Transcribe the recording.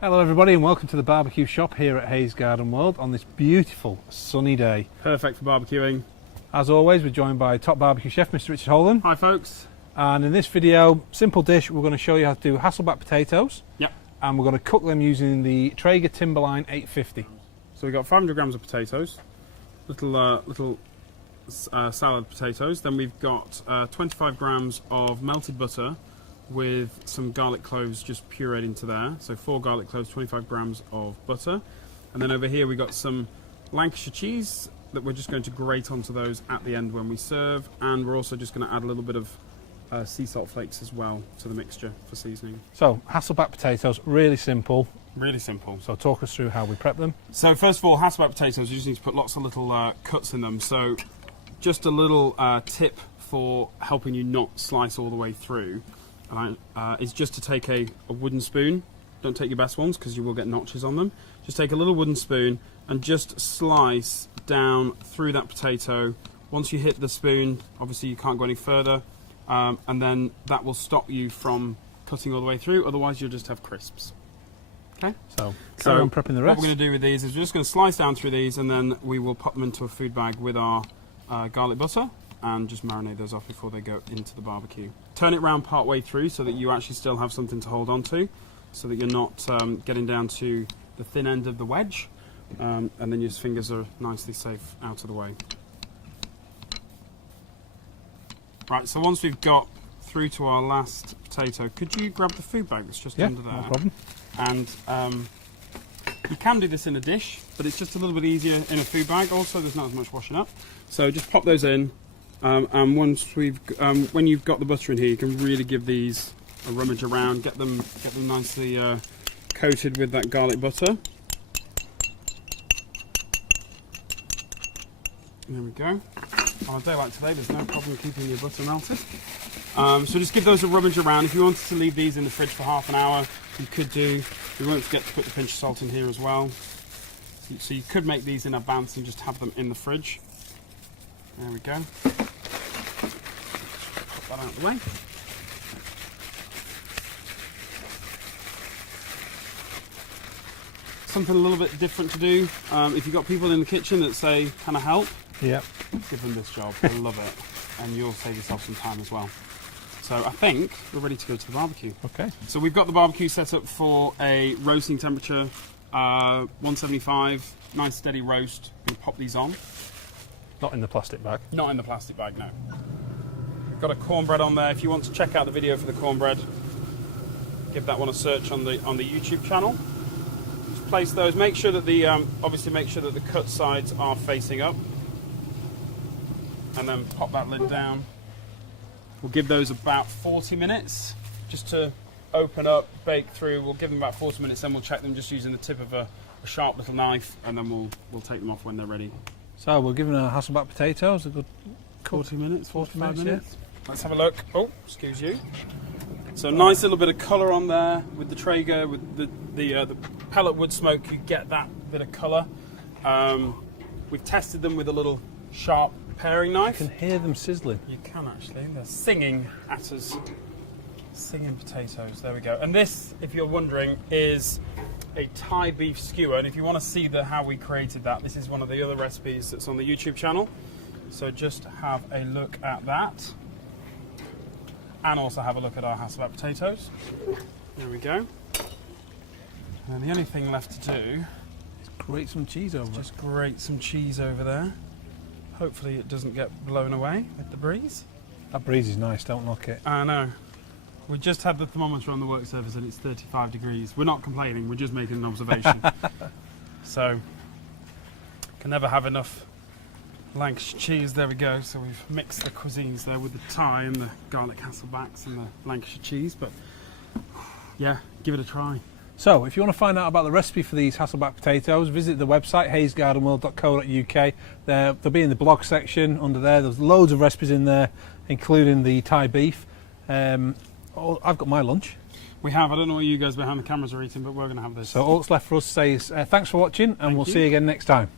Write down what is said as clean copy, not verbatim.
Hello everybody and welcome to the barbecue shop here at Hayes Garden World on this beautiful sunny day. Perfect for barbecuing. As always, we're joined by top barbecue chef Mr. Richard Holden. Hi folks. And in this video, simple dish, we're going to show you how to do Hasselback potatoes. Yep. And we're going to cook them using the Traeger Timberline 850. So we've got 500 grams of potatoes, little salad potatoes. Then we've got 25 grams of melted butter with some garlic cloves just pureed into there. So 4 garlic cloves, 25 grams of butter. And then over here we got some Lancashire cheese that we're just going to grate onto those at the end when we serve. And we're also just going to add a little bit of sea salt flakes as well to the mixture for seasoning. So Hasselback potatoes, really simple. Really simple. So talk us through how we prep them. So first of all, Hasselback potatoes, you just need to put lots of little cuts in them. So just a little tip for helping you not slice all the way through. Is just to take a wooden spoon. Don't take your best ones because you will get notches on them. Just take a little wooden spoon and just slice down through that potato. Once you hit the spoon, obviously you can't go any further, and then that will stop you from cutting all the way through, otherwise you'll just have crisps. Okay? So carry on prepping the rest. What we're going to do with these is we're just going to slice down through these and then we will pop them into a food bag with our garlic butter and just marinate those off before they go into the barbecue. Turn it round part way through so that you actually still have something to hold on to, so that you're not getting down to the thin end of the wedge, and then your fingers are nicely safe out of the way. Right, so once we've got through to our last potato, could you grab the food bag that's just under there? No problem. And you can do this in a dish, but it's just a little bit easier in a food bag. Also, there's not as much washing up. So just pop those in. And once when you've got the butter in here, you can really give these a rummage around, get them nicely coated with that garlic butter. There we go. On a day like today, there's no problem keeping your butter melted. So just give those a rummage around. If you wanted to leave these in the fridge for half an hour, you could do. We won't forget to put the pinch of salt in here as well. So you could make these in advance and just have them in the fridge. There we go. Put that out of the way. Something a little bit different to do. If you've got people in the kitchen that say, "Can I help?" Yep. Give them this job. They'll love it, and you'll save yourself some time as well. So I think we're ready to go to the barbecue. Okay. So we've got the barbecue set up for a roasting temperature, 175, nice steady roast. We'll pop these on. Not in the plastic bag. Not in the plastic bag, no. We've got a cornbread on there. If you want to check out the video for the cornbread, give that one a search on the YouTube channel. Just place those. Make sure that obviously make sure that the cut sides are facing up, and then pop that lid down. We'll give those about 40 minutes just to open up, bake through. We'll give them about 40 minutes, then we'll check them just using the tip of a sharp little knife, and then we'll take them off when they're ready. So we're giving our Hasselback potatoes a good 40 minutes, 45 minutes. Yeah. Let's have a look. Oh, excuse you. So nice little bit of colour on there with the Traeger, with the pellet wood smoke. You get that bit of colour. We've tested them with a little sharp paring knife. You can hear them sizzling. You can actually. They're singing at us. Singing potatoes. There we go. And this, if you're wondering, is a Thai beef skewer. And if you want to see how we created that, this is one of the other recipes that's on the YouTube channel. So just have a look at that. And also have a look at our Hasselback potatoes. There we go. And the only thing left to do is grate some cheese over. Just grate some cheese over there. Hopefully it doesn't get blown away with the breeze. That breeze is nice, don't knock it. I know. We just had the thermometer on the work surface and it's 35 degrees. We're not complaining, we're just making an observation. So, can never have enough Lancashire cheese. There we go. So we've mixed the cuisines there with the Thai and the garlic Hasselbacks and the Lancashire cheese. But yeah, give it a try. So, if you want to find out about the recipe for these Hasselback potatoes, visit the website hayesgardenworld.co.uk. They'll be in the blog section under there. There's loads of recipes in there, including the Thai beef. I've got my lunch. We have. I don't know what you guys behind the cameras are eating, but we're going to have this. So all that's left for us to say is thanks for watching, and we'll see you again next time.